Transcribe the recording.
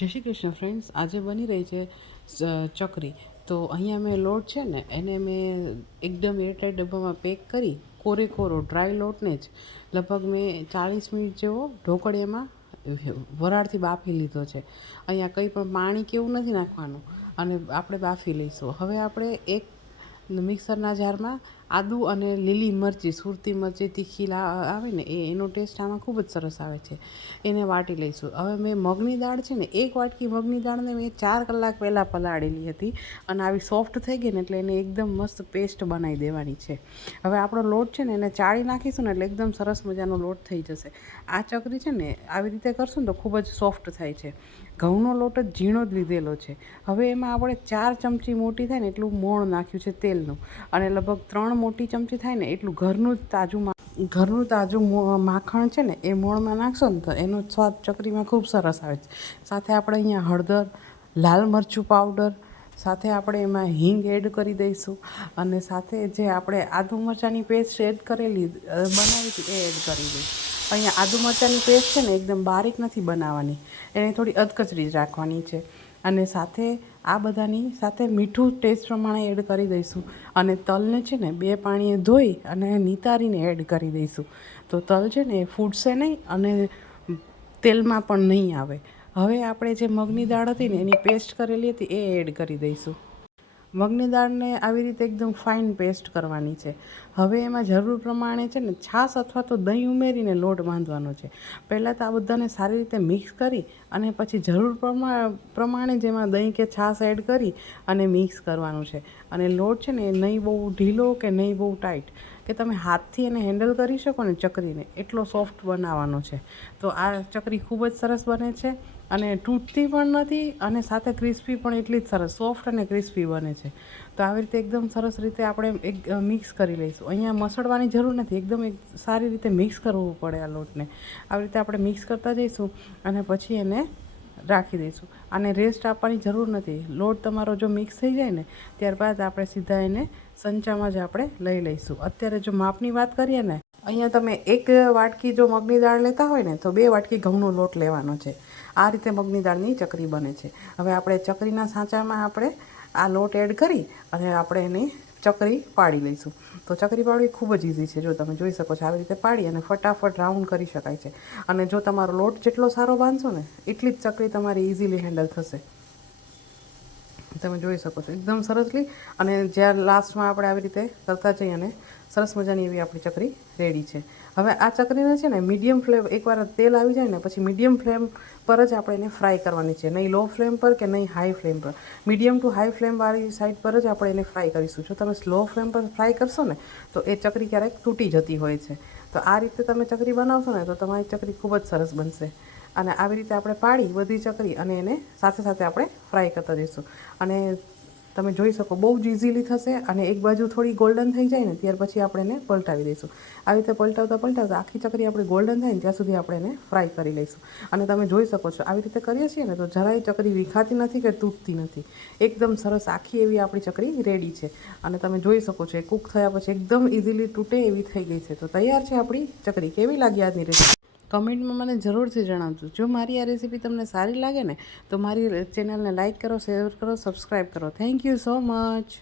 જય શ્રી કૃષ્ણ ફ્રેન્ડ્સ, આજે બની રહી છે ચકરી. તો અહીંયા મેં લોટ છે ને એને મેં એકદમ એરટાઈટ ડબ્બામાં પેક કરી કોરો ડ્રાય લોટને જ લગભગ મેં 40 મિનિટ જેવો ઢોકળિયામાં વરાળથી બાફી લીધો છે. અહીંયા કંઈ પણ પાણી કે એવું નથી નાખવાનું અને આપણે બાફી લઈશું. હવે આપણે એક મિક્સરના જારમાં આદું અને લીલી મરચી, સુરતી મરચી તીખી આવે ને એનો ટેસ્ટ આમાં ખૂબ જ સરસ આવે છે. એને વાટી લઈશું. હવે મેં મગની દાળ છે ને, એક વાટકી મગની દાળને મેં 4 કલાક પહેલાં પલાળેલી હતી અને આવી સોફ્ટ થઈ ગઈ ને એટલે એને એકદમ મસ્ત પેસ્ટ બનાવી દેવાની છે. હવે આપણો લોટ છે ને એને ચાળી નાખીશું ને એટલે એકદમ સરસ મજાનો લોટ થઈ જશે. આ ચકરી છે ને આવી રીતે કરશું ને તો ખૂબ જ સોફ્ટ થાય છે. ઘઉંનો લોટ જ ઝીણો જ લીધેલો છે. હવે એમાં આપણે 4 ચમચી મોટી થાય ને એટલું મોણ નાખ્યું છે તેલનું, અને લગભગ 3 મોટી ચમચી થાય ને એટલું ઘરનું તાજું માખણ છે ને એ મોણમાં નાખશો ને તો એનો સ્વાદ ચકરીમાં ખૂબ સરસ આવે છે. સાથે આપણે અહીંયા હળદર, લાલ મરચું પાવડર, સાથે આપણે એમાં હિંગ એડ કરી દઈશું અને સાથે જે આપણે આદુ મરચાંની પેસ્ટ એડ કરેલી બનાવી હતી એ એડ કરી દઈશું. અહીંયા આદુ મરચાંની પેસ્ટ છે ને એકદમ બારીક નથી બનાવવાની, એને થોડી અધકચરી જ રાખવાની છે. અને સાથે આ બધાની સાથે મીઠું ટેસ્ટ પ્રમાણે એડ કરી દઈશું અને તલને છે ને 2 પાણીએ ધોઈ અને નિતારીને એડ કરી દઈશું. તો તલ છે ને એ ફૂટશે નહીં અને તેલમાં પણ નહીં આવે. હવે આપણે જે મગની દાળ હતી ને એની પેસ્ટ કરેલી હતી એ એડ કરી દઈશું. મગની દાળને આવી રીતે એકદમ ફાઇન પેસ્ટ કરવાની છે. હવે એમાં જરૂર પ્રમાણે છે ને છાશ અથવા તો દહીં ઉમેરીને લોટ બાંધવાનો છે. પહેલાં તો આ બધાને સારી રીતે મિક્સ કરી અને પછી જરૂર પ્રમાણે જેમાં દહીં કે છાશ એડ કરી અને મિક્સ કરવાનું છે. અને લોટ છે ને એ નહીં બહુ ઢીલો કે નહીં બહુ ટાઈટ, કે તમે હાથથી એને હેન્ડલ કરી શકો ને ચકરીને એટલો સોફ્ટ બનાવવાનો છે. તો આ ચકરી ખૂબ જ સરસ બને છે અને તૂટતી પણ નથી અને સાથે ક્રિસ્પી પણ એટલી જ સરસ સોફ્ટ અને ક્રિસ્પી બને છે. તો આવી રીતે એકદમ સરસ રીતે આપણે મિક્સ કરી લઈશું. અહીંયા મસળવાની જરૂર નથી, એકદમ સારી રીતે મિક્સ કરવું પડે આ લોટને. આવી રીતે આપણે મિક્સ કરતા જઈશું અને પછી એને રાખી દઈશું. આને રેસ્ટ આપવાની જરૂર નથી. લોટ તમારો જો મિક્સ થઈ જાય ને ત્યારબાદ આપણે સીધા એને સંચામાં જ આપણે લઈ લઈશું. અત્યારે જો માપની વાત કરીએ ને, અહીંયા તમે 1 વાટકી જો મગની દાળ લેતા હોય ને તો 2 વાટકી ઘઉંનો લોટ લેવાનો છે. આ રીતે મગની દાળની ચકરી બને છે. હવે આપણે ચકરીના સાંચામાં આપણે આ લોટ એડ કરી અને આપણે એની ચકરી પાડી લઈશું. તો ચકરી પાડવી ખૂબ જ ઇઝી છે. જો તમે જોઈ શકો છો આવી રીતે પાડી અને ફટાફટ રાઉન્ડ કરી શકાય છે. અને જો તમારો લોટ જેટલો સારો બાંધશો ને એટલી જ ચકરી તમારી ઇઝીલી હેન્ડલ થશે. તમે જોઈ શકો છો એકદમ સરસલી. અને જ્યારે લાસ્ટમાં આપણે આવી રીતે કરતા જઈએ અને સરસ મજાની એવી આપણી ચકરી રેડી છે. હવે આ ચકરીને છે ને મીડિયમ ફ્લેમ, એકવાર તેલ આવી જાય ને પછી મીડિયમ ફ્લેમ પર જ આપણે એને ફ્રાય કરવાની છે. નહીં લો ફ્લેમ પર કે નહીં હાઈ ફ્લેમ પર, મીડિયમ ટુ હાઈ ફ્લેમવાળી સાઈડ પર જ આપણે એને ફ્રાય કરીશું. જો તમે સ્લો ફ્લેમ પર ફ્રાય કરશો ને તો એ ચકરી ક્યારેક તૂટી જતી હોય છે. તો આ રીતે તમે ચકરી બનાવશો ને તો તમારી ચકરી ખૂબ જ સરસ બનશે. અને આવી રીતે આપણે પાડી બધી ચકરી અને એને સાથે સાથે આપણે ફ્રાય કરતા જઈશું. અને તમે જોઈ શકો બહુ જ ઇઝીલી થશે. અને એક બાજુ થોડી ગોલ્ડન થઈ જાય ને ત્યાર પછી આપણે એને પલટાવી દઈશું. આવી રીતે પલટાવતા આખી ચકરી આપણે ગોલ્ડન થાય ને ત્યાં સુધી આપણે એને ફ્રાય કરી લઈશું. અને તમે જોઈ શકો છો આવી રીતે કરીએ છીએ ને તો જરાય ચકરી વિખાતી નથી કે તૂટતી નથી. એકદમ સરસ આખી એવી આપણી ચકરી રેડી છે. અને તમે જોઈ શકો છો એ કૂક થયા પછી એકદમ ઇઝીલી તૂટે એવી થઈ ગઈ છે. તો તૈયાર છે આપણી ચકરી. કેવી લાગી આજની રેસીપી? કમેન્ટમાં મને જરૂરથી જણાવજો. જો મારી આ રેસીપી તમને સારી લાગે ને તો મારી ચેનલને લાઇક કરો, શેર કરો, સબસ્ક્રાઈબ કરો. Thank you so much.